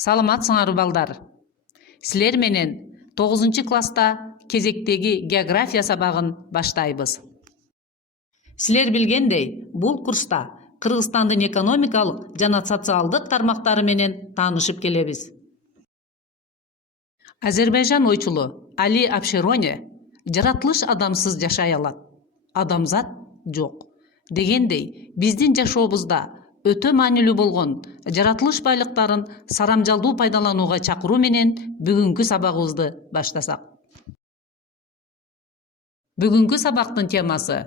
Саламатсыңар балдар. Силер менен 9 класста кезектеги география сабагын баштайбыз. Силер билгендей, бул курста Кыргызстандын экономикалык жана социалдык тармактары менен таанышып келебиз. Азербайжан ойчулу Али Апшероне жаратылыш адамсыз жашай алат, адамзат жок дегендей, биздин жашообузда өтө маанилүү болгон жаратылыш байлыктарын сарамжалдуу пайдаланууга чакыруу менен бүгүнкү сабагыбызды баштасак. Бүгүнкү сабактын темасы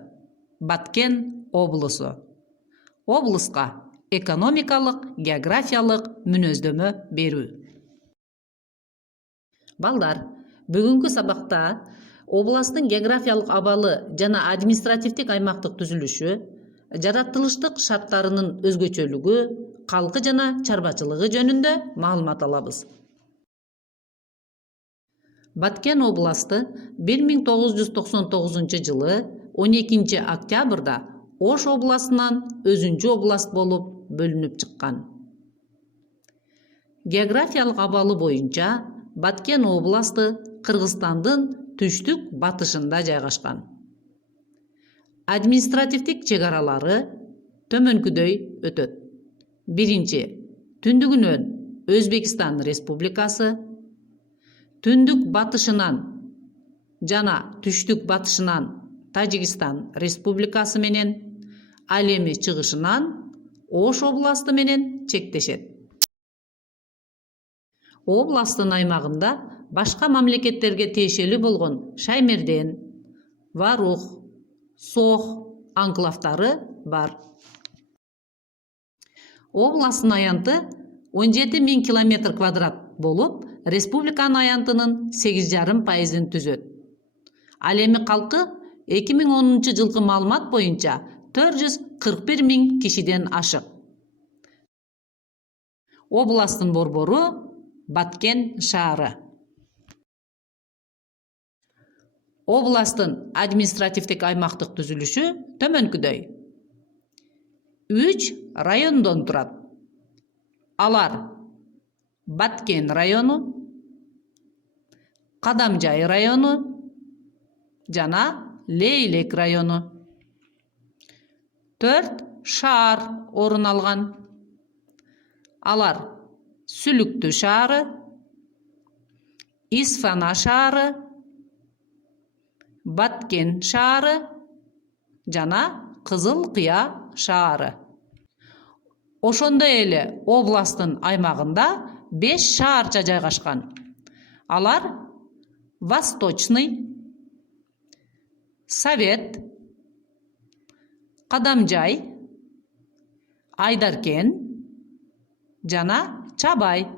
Баткен облусу. Облуска экономикалык, географиялык мүнөздөмө берүү. Балдар, бүгүнкү сабакта областтын географиялык абалы жана административдик аймактык түзүлүшү, жаратылыштык шарттарынын өзгөчөлүгү, калкы жана чарбачылыгы жөнүндө маалымат алабыз. Баткен областы 1999 жылы 12 октябрда Ош областынан өзүнчө област болуп бөлүнүп чыккан. Географиялык абалы боюнча Баткен областы Кыргызстандын түштүк батышында жайгашкан. Административдик чек-аралары төмөнкүдөй өтөт. Биринчи, түндүгүнөн Өзбекстан Республикасы, түндүк батышынан жана түштүк батышынан Тажикстан Республикасы менен, ал эми чыгышынан Ош областы менен чектешет. Областтын аймагында башка мамлекеттерге тиешелүү болгон Шаймерден, Варух, Сох анклавдары бар. Областтын аянты 17.000 км квадрат болуп, республиканын аянтынын 8,5% түзөт. Ал эми калкы 2010 жылкы маалымат боюнча 441.000 кишиден ашык. Областтын борбору Баткен шаары. Областтын административдик аймактык түзүлүшү төмөнкүдөй. 3 райондон турат. Алар Баткен району, Кадамжай району жана Лейлек району. 4 шаар орун алган. Алар Сүлүктүү шаары, Исфана шаары, Баткен шаары жана Кызыл Кыя шаары. Ошондой эле областтын аймагында 5 шаарча жайгашкан. Алар Восточный, Совет, Кадамжай, Айдаркен жана Чабай.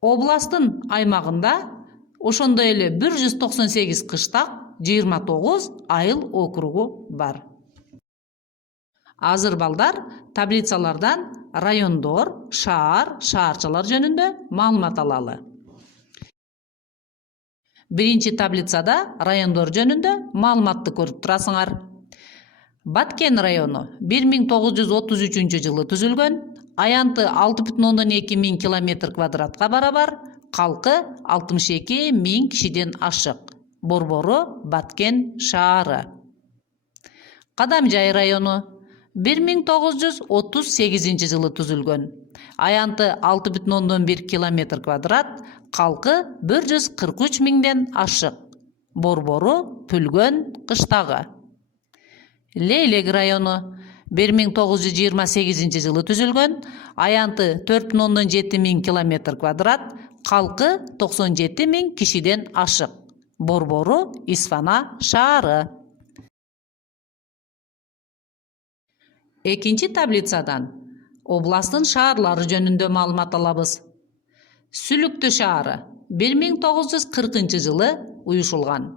Областтын аймагында ошондой эле 198 кыштак, 29 айыл округу бар. Азыр балдар таблицалардан райондор, шаар, шаарчалар жөнүндө маалымат алалы. Биринчи таблицада райондор жөнүндө маалыматты көрүп турасыңар. Баткен району 1933 жылы түзүлгөн, аянты 6,2 миң км квадратка барабар, калкы 62.000 кишиден ашык. Борбору Баткен шаары. Кадамжай району 1938 жылы түзүлгөн, аянты 6,1 км квадрат, калкы 143 миңден ашык. Борбору Пүлгөн кыштагы. Лейлек району 1928 жылы түзүлгөн, аянты 4,7 миң км квадрат, калкы 97 миң кишиден ашык. Борбору Исфана шаары. Экинчи таблицадан областтын шаарлары жөнүндө маалымат алабыз. Сүлүктүү шаары 1940 жылы уюшулган.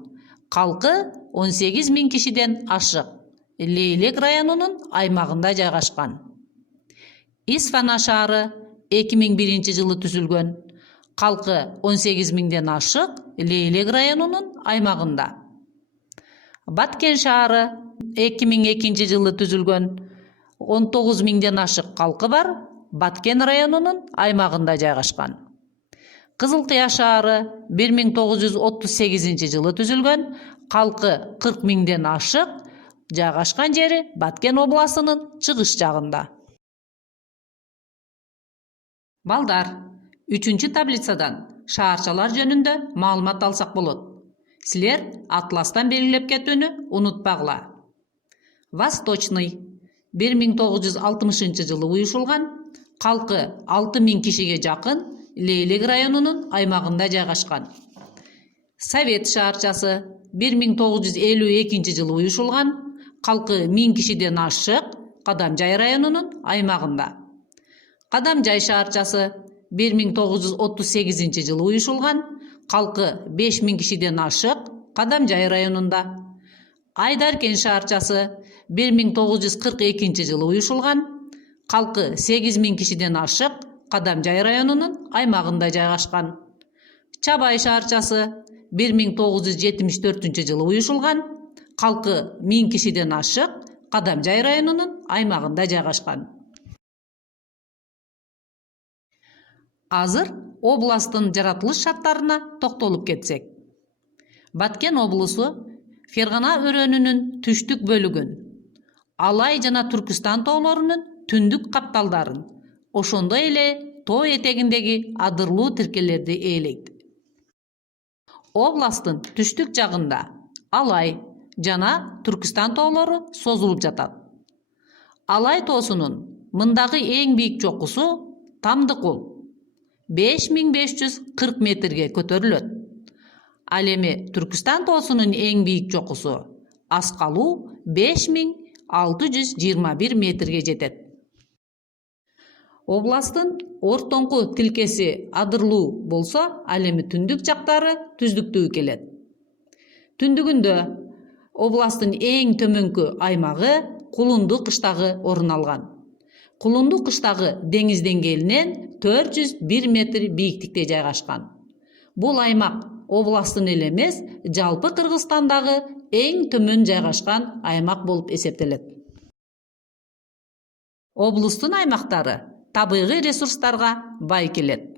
Калкы 18 миң кишиден ашык. Лейлек районунун аймагында жайгашкан. Исфана шаары 2001 жылы түзүлгөн. Калкы 18 миңден ашык. Лейлек районунун аймагында. Баткен шаары 2002 жылы түзүлгөн. 19 миңден ашык калкы бар. Баткен районунун аймагында жайгашкан. Кызылкыя шаары 1938 жылы түзүлгөн, калкы 40 миңден ашык, жайгашкан жери Баткен областынын чыгыш жагында. Балдар, 3-чү таблицадан шаарчалар жөнүндө маалымат алсак болот. Силер атластан белгилеп кетүүнү унутпагыла. Восточный 1960 жылы уюшулган, калкы 6000 кишиге жакын, Лейлек районунун аймагында жайгашкан. Совет шаарчасы 1952 жылы уюшулган, калкы 1000 кишиден ашык, Кадамжай районунун аймагында. Кадамжай шаарчасы 1938 жылы уюшулган, калкы 5000 кишиден ашык, Кадамжай районунда. Айдаркен шаарчасы 1942 жылы уюшулган, калкы 8000 кишиден ашык, Кадамжай районунун аймагында жайгашкан. Чабай шаарчасы 1974 жылы уюшулган, калкы 1000 кишиден ашык, Кадамжай районунун аймагында жайгашкан. Азыр областын жаратылыш шарттарына токтолуп кетсек. Баткен облусу Фергана өрөөнүнүн түштүк бөлүгүн, Алай жана Түркүстан тоолорунун түндүк капталдарын, ошондой эле тоо этегиндеги адырлуу тиркелерди ээлейт. Областтын түштүк жагында Алай жана Түркүстан тоолору созулуп жатат. Алай тоосунун мындагы эң бийик чокусу Тамдыкул 5540 метрге көтөрүлөт. Ал эми Түркүстан тоосунун эң бийик чокусу Аскалуу 5621 метрге жетет. Областтын ортоңку тилкеси адырлуу болсо, ал эми түндүк жактары түздүктүү келет. Түндүгүндө областтын эң төмөнкү аймагы Кулунду кыштагы орун алган. Кулунду кыштагы деңиз деңгээлинен 401 метр бийиктикте жайгашкан. Бул аймак областтын эле эмес, жалпы Кыргызстандагы эң төмөн жайгашкан аймак болуп эсептелет. Облустун аймактары табигый ресурстарга бай келет.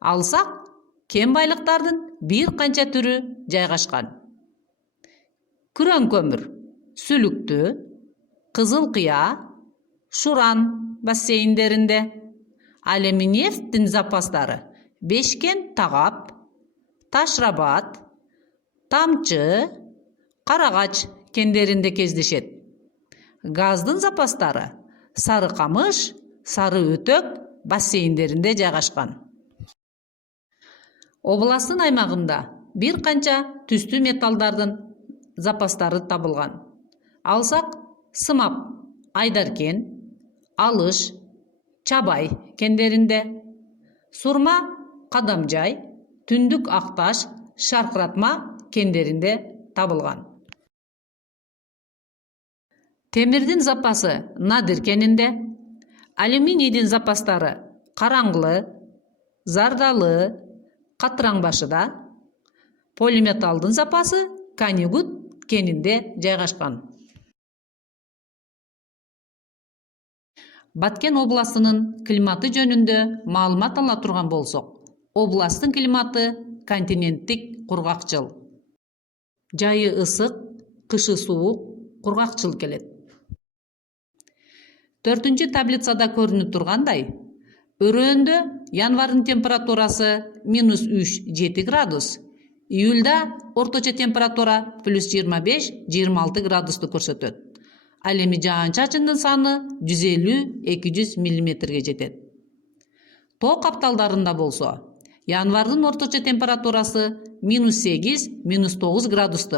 Алсак, кен байлыктардын бир канча түрү жайгашкан. Күрөң көмүр, Сүлүктүү, Кызылкыя, Шуран бассейндеринде. Ал эми нефттин запастары Бешкен Тагап, Ташрабат, Тамчы, Карагач кендеринде кездешет. Газдын запастары Сары Камыш, Сары Өтөк бассейндеринде жайгашкан. Областтын аймагында бир канча түстүү металлдардын запастары табылган. Алсак, Сымап, Айдаркен, Алыш, Чабай кендеринде, Сурма, Кадамжай, Түндүк Акташ, Шаркыратма кендеринде табылган. Темирдин запасы Надыр кенинде, алюминийдин запастары Караңгылы, Зардалы, Катыраңбашыда, полиметалдын запасы Канигут кенинде жайгашкан. Баткен областынын климаты жөнүндө маалымат ала турган болсок, областтын климаты континенттик кургакчыл. Жайы ысык, кышы суук, кургакчыл келет. 4-чү таблицада көрүнүп тургандай, өрөөндө январдын температурасы -3-7 градус, июлда орточо температура +25-26 градусту көрсөтөт. Ал эми жаан-чачындын саны 150-200 мм жетет. Тоо капталдарында болсо, январдын орточо температурасы -8-9 градусту,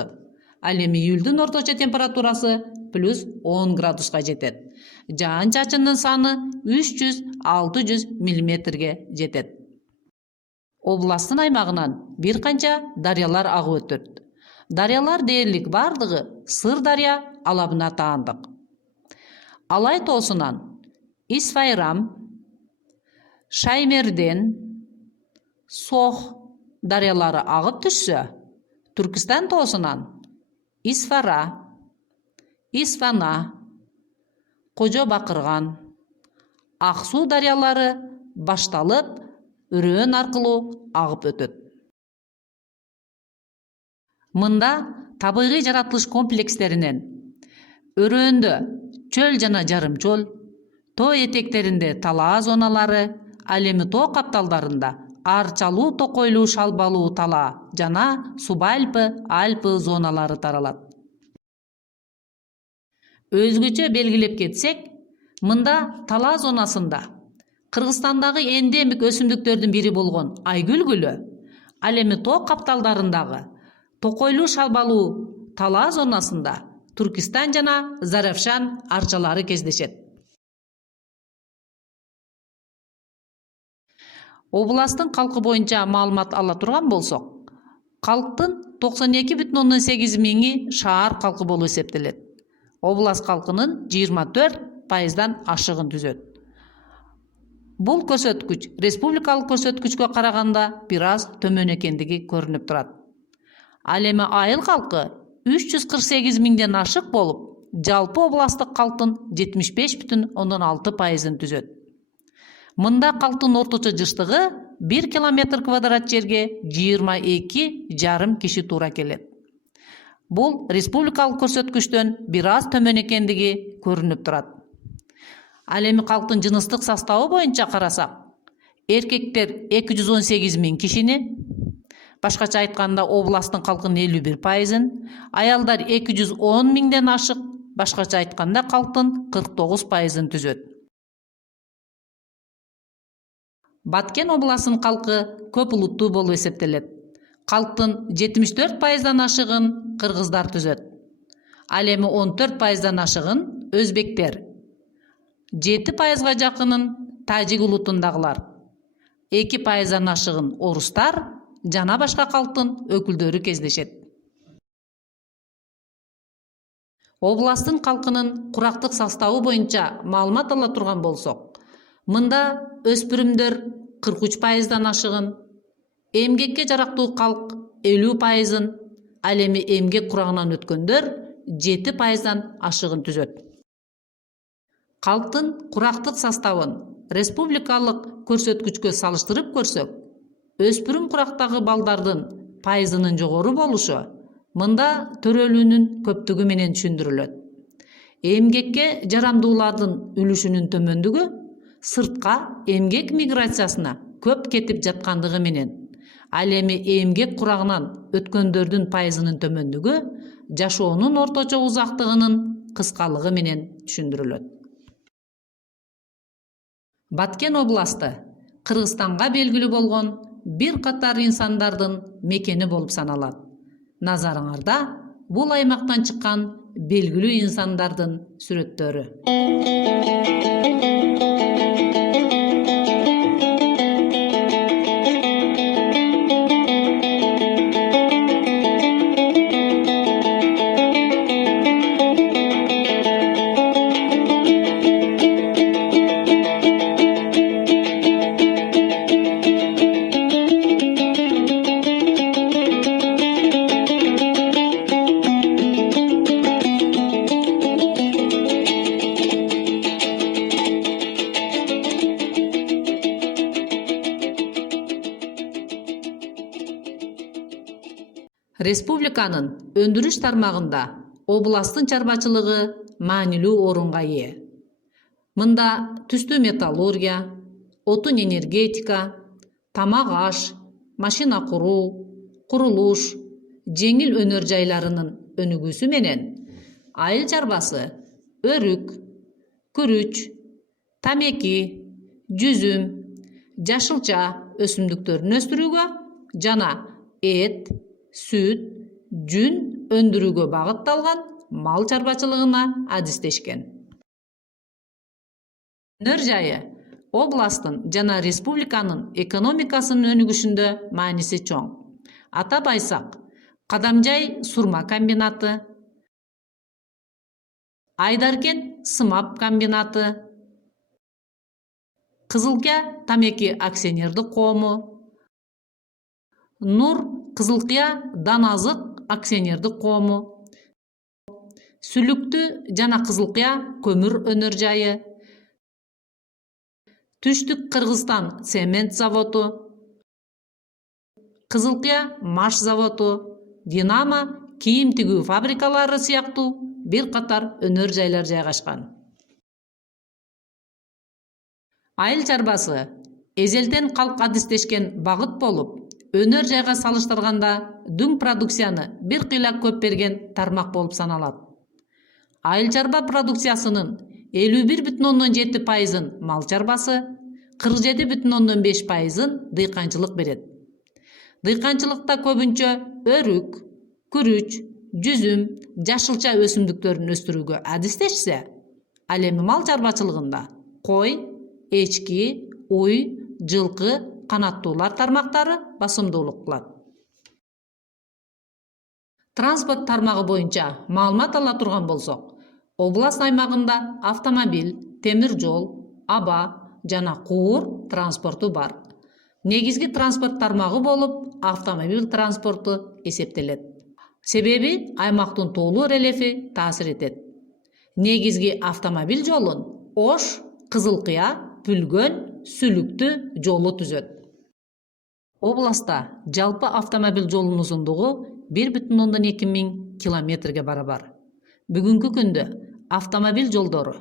ал эми июлдун орточо температурасы +10 градуска жетет. Жаан-чачындын саны 300-600 мм жетет. Областтын аймагынан бир канча дарыялар агып өтөт. Дарыялар дээрлик бардыгы Сыр дарыя алабына таандык. Алай тоосунан Исфайрам, Шаймерден, Сох дарыялары агып түшсө, Түркүстан тоосунан Исфара, Исфана, Кожо Бакырган, Ак Суу дарыялары башталып, Өрөөн аркылуу агып өтөт. Мында табигый жаратылыш комплекстеринен Өрөөндө чөл жана жарым чөл, тоо этектеринде талаа зоналары, ал эми тоо капталдарында арчалуу, токойлуу, шалбалуу талаа жана субальпы, альпы зоналары таралат. Өзгөчө белгилеп кетсек, мында талаа зонасында Кыргызстандагы эндемик өсүмдүктөрдүн бири болгон айгүл гүлү, ал эми тоо капталдарындагы токойлуу, шалбалуу талаа зонасында Түркистан жана Зарafшан арчалары кездешет. Областын калкы боюнча маалымат ала турган болсок, калктын 92,8 миңи шаар калкы болуп эсептелет. Област калкынын 24%дан ашыгын түзөт. Бул көрсөткүч республикалык көрсөткүчкө караганда бир аз төмөн экендиги көрүнүп турат. Ал эми айыл калкы 348 миңден ашык болуп, жалпы областтык калктын 75,6%-ын түзөт. Мында калктын орточо жыштыгы 1 километр квадрат жерге 22,5 киши туура келет. Бул республикалык көрсөткүчтөн бир аз төмөн экендиги көрүнүп турат. Ал эми калктын жыныстык составы боюнча карасак, эркектер 218 миң кишини, башкача айтканда областтын калкынын 51%-ын, аялдар 210 миңден ашык, башкача айтканда калктын 49%-ын түзөт. Баткен областынын калкы көп улуттуу болуп эсептелет. Калктын 74%-дан ашыгын кыргыздар түзөт. Ал эми 14%-дан ашыгын өзбектер, 7%-га жакынын тажик улутундагылар, 2%-дан ашыгын орустар жана башка калктын өкүлдөрү кездешет. Областтын калкынын курактык составы боюнча маалымат ала турган болсок, мында өспүрүмдөр 43%-дан ашыгын, эмгекке жарактуу калк 50%-ын, ал эми эмгек курагынан өткөндөр 7%-дан ашыгын түзөт. Калктын курактык составын республикалык көрсөткүчкө салыштырып көрсөк, өспүрүм курактагы балдардын пайызынын жогору болушу мында төрөлүүнүн көптүгү менен түшүндүрүлөт. Эмгекке жарамдуулардын үлүшүнүн төмөндүгү сыртка эмгек миграциясына көп кетип жаткандыгы менен, ал эми эмгек курагынан өткөндөрдүн пайызынын төмөндүгү жашоонун орточо узактыгынын кыскалыгы менен түшүндүрүлөт. Баткен областы Кыргызстанга белгилүү болгон бир катар инсандардын мекени болуп саналат. Назарыңарда бул аймактан чыккан белгилүү инсандардын сүрөттөрү. Республиканын өндүрүш тармагында областтын чарбачылыгы маанилүү орунга ээ. Мында түстүү металлургия, отун энергетика, тамак аш, машина куруу, курулуш, жеңил өнөр жайларынын өнүгүүсү менен айыл чарбасы, өрүк, күрүч, тамеки, жүзүм, жашылча өсүмдүктөрүн өстүрүүгө жана эт, сүт, жүн өндүрүүгө багытталган мал чарбачылыгына адистешкен. Өнөр жайы областтын жана республиканын экономикасынын өнүгүшүндө мааниси чоң. Атап айтсак, Кадамжай сурма комбинаты, Айдаркен сымап комбинаты, Кызылкия тамеки акционердик коому, Нур Кызылкия даназык акционердик коому, Сүлүктүү жана Кызылкия көмүр өнөр жайы, Түштүк Кыргызстан цемент заводу, Кызылкыя маш заводу, Динамо кийим тигүү фабрикалары сыяктуу бир катар өнөр жайлар жайгашкан. Айыл чарбасы эзелден калк адистешкен багыт болуп, өнөр жайга салыштырганда дүң продукцияны бир кыйла көп берген тармак болуп саналат. Айыл чарба продукциясынын 51,7%-ын мал чарбасы, 47,5%-ын дыйканчылык берет. Дыйканчылыкта көбүнчө өрүк, күрүч, жүзүм, жашылча өсүмдүктөрүн өстүрүүгө адистешсе, ал эми мал чарбачылыгында кой, эчки, уй, жылкы, канаттуулар тармактары басымдуулук кылат. Транспорт тармагы боюнча маалымат ала турган болсок, область аймагында автомобиль, темир жол, аба жана куур транспорту бар. Негизги транспорт тармагы болуп автомобиль транспорту эсептелет. Себеби аймактын тоолуу рельефи таасир этет. Негизги автомобиль жолун Ош, Кызылкыя, Пүлгөн, Сүлүктү жолу түзөт. Областта жалпы автомобиль жолунун узундугу 1,2 миң километрге барабар. Бүгүнкү күндө автомобиль жолдору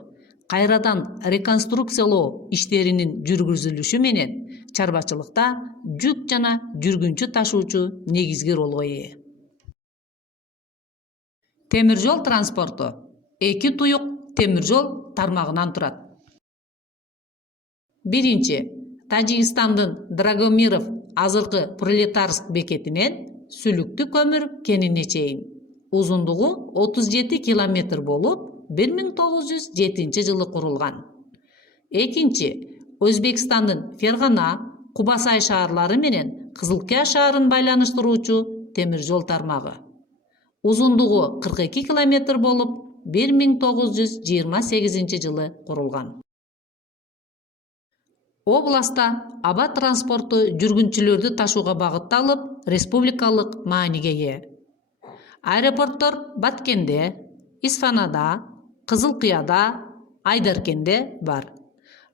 кайрадан реконструкциялоо иштеринин жүргүзүлүшү менен чарбачылыкта жүк жана жүргүнчү ташуучу негизги ролго ээ. Темир жол транспорту 2 туюк темир жол тармагынан турат. Биринчи, Тажикстандын Драгомиров азыркы Пролетарск бекетинен Сүлүктү көмүр кенине чейин узундугу 37 километр болуп, 1907 жылы курулган. Экинчи, Өзбекстандын Фергана, Кубасай шаарлары менен Кызылкыя шаарын байланыштыруучу темир жол тармагы. Узундугу 42 километр болуп, 1928 жылы курулган. Областта аба транспорту жүргүнчүлөрдү ташууга багытталып, республикалык мааниге ээ. Аэропорттор Баткенде, Исфанада, Кызылкыяда, Айдаркенде бар.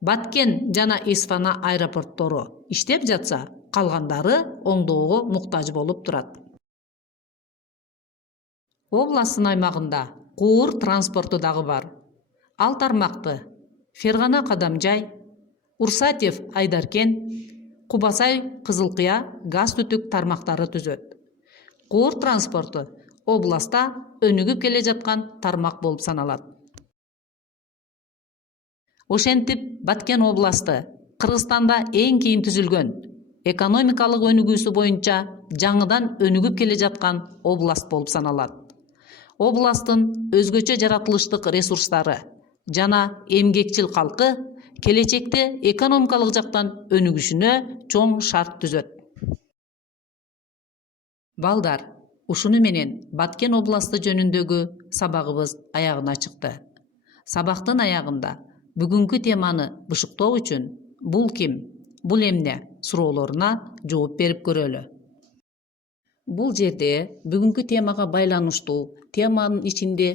Баткен жана Исфана аэропорттору иштеп жатса, калгандары оңдоого муктаж болуп турат. Областтын аймагында куур транспорту дагы бар. Ал тармакты Фергана Кадамжай, Урсатев Айдаркен, Кубасай Кызылкыя газ түтүк тармактары түзөт. Куур транспорту областта өнүгүп келе жаткан тармак болуп саналат. Ошентип, Баткен областы Кыргызстанда эң кийин түзүлгөн, экономикалык өнүгүүсү боюнча жаңыдан өнүгүп келе жаткан област болуп саналат. Областтын өзгөчө жаратылыштык ресурстары жана эмгекчил калкы келечекте экономикалык жактан өнүгүшүнө чоң шарт түзөт. Балдар, ушуну менен Баткен областы жөнүндөгү сабагыбыз аягына чыкты. Сабактын аягында бүгүнкү теманы бышыктоо үчүн бул ким, бул эмне суроолоруна жооп берип көрөлү. Бул жерде бүгүнкү темага байланыштуу теманын ичинде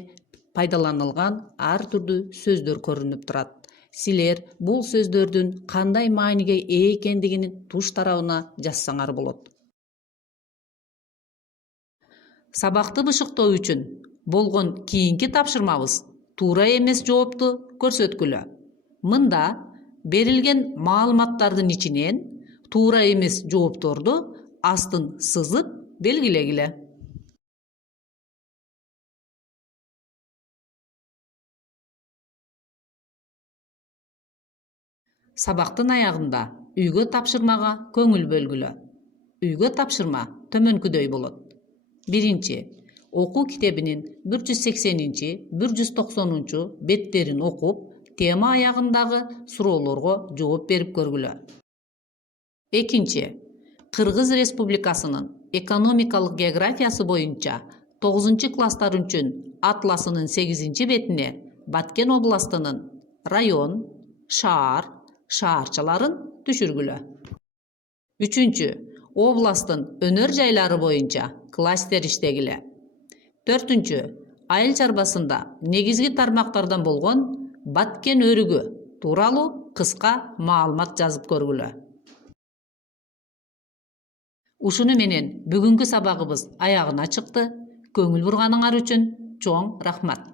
пайдаланылган ар түрдүү сөздөр көрүнүп турат. Силер бул сөздөрдүн кандай мааниге ээ экендигин туш тарабына жазсаңар болот. Сабакты бышыктоо үчүн болгон кийинки тапшырмабыз туура эмес жоопту көрсөткүлө. Мында берилген маалыматтардын ичинен туура эмес жоопторду астын сызып белгилегиле. Сабактын аягында үйгө тапшырмага көңүл бөлгүлө. Үйгө тапшырма төмөнкүдөй болот. Биринчи, окуу китебинин 180-190 беттерин окуп, тема аягындагы суроолорго жооп берип көргүлө. Экинчи, Кыргыз Республикасынын экономикалык географиясы боюнча 9 класстар үчүн атласынын 8 бетине Баткен областынын район, шаар, шаарчаларын түшүргүлө. Үчүнчү, областтын өнөр жайлары боюнча кластер иштегиле. Төртүнчү, айыл чарбасында негизги тармактардан болгон Баткен өрүгү тууралуу кыска маалымат жазып көргүлө. Ушуну менен бүгүнкү сабагыбыз аягына чыкты. Көңүл бурганыңар үчүн чоң рахмат.